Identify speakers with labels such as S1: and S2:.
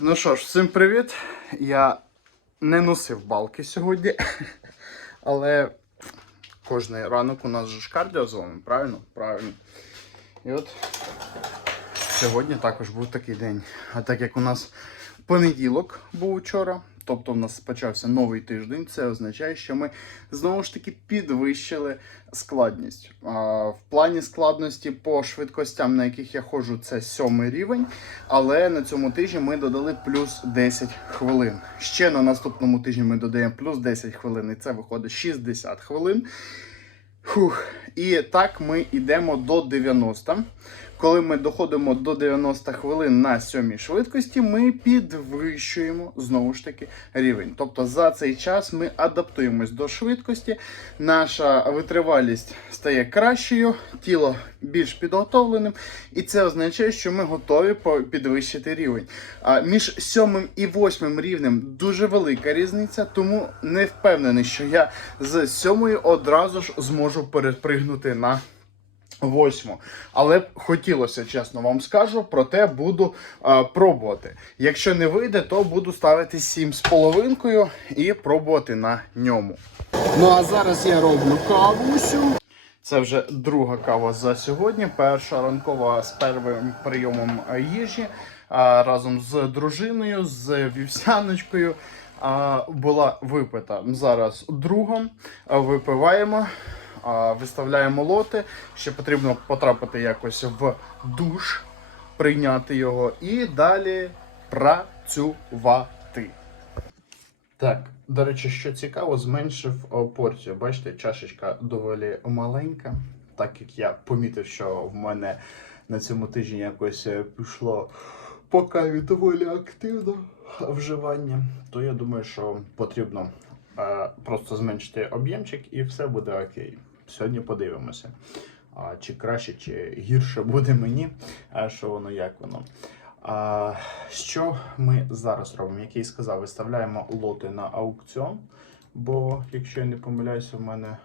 S1: Ну що ж, всім привіт. Я не носив балки сьогодні, але кожний ранок у нас же ж кардіо правильно? Правильно. І от сьогодні також був такий день. А так як у нас понеділок був вчора, тобто в нас почався новий тиждень, це означає, що ми знову ж таки підвищили складність. В плані складності по швидкостям, на яких я ходжу, це сьомий рівень. Але на цьому тижні ми додали плюс 10 хвилин. Ще на наступному тижні ми додаємо плюс 10 хвилин, і це виходить 60 хвилин. Фух. І так ми йдемо до 90. Коли ми доходимо до 90 хвилин на сьомій швидкості, ми підвищуємо знову ж таки рівень. Тобто за цей час ми адаптуємось до швидкості, наша витривалість стає кращою, тіло більш підготовленим, і це означає, що ми готові підвищити рівень. А між сьомим і восьмим рівнем дуже велика різниця, тому не впевнений, що я з сьомої одразу ж зможу перепригнути на восьму. Але хотілося, чесно вам скажу, проте буду а, пробувати. Якщо не вийде, то буду ставити сім з половинкою і пробувати на ньому.
S2: Ну а зараз я роблю кавусю.
S1: Це вже друга кава за сьогодні. Перша ранкова з первим прийомом е, їжі а, разом з дружиною, з вівсяночкою. а, Була випита. Зараз друга. Випиваємо, виставляємо лоти. Ще потрібно потрапити якось в душ, прийняти його і далі працювати. Так, до речі, що цікаво, зменшив порцію. Бачите, чашечка доволі маленька, так як я помітив, що в мене на цьому тижні якось е, пішло по каві доволі активно вживання, то я думаю, що потрібно е, просто зменшити об'ємчик і все буде окей. Сьогодні подивимося. Чи краще, чи гірше буде мені, що воно, як воно. Що ми зараз робимо? Як я і сказав, виставляємо лоти на аукціон. Бо, якщо я не помиляюся, в мене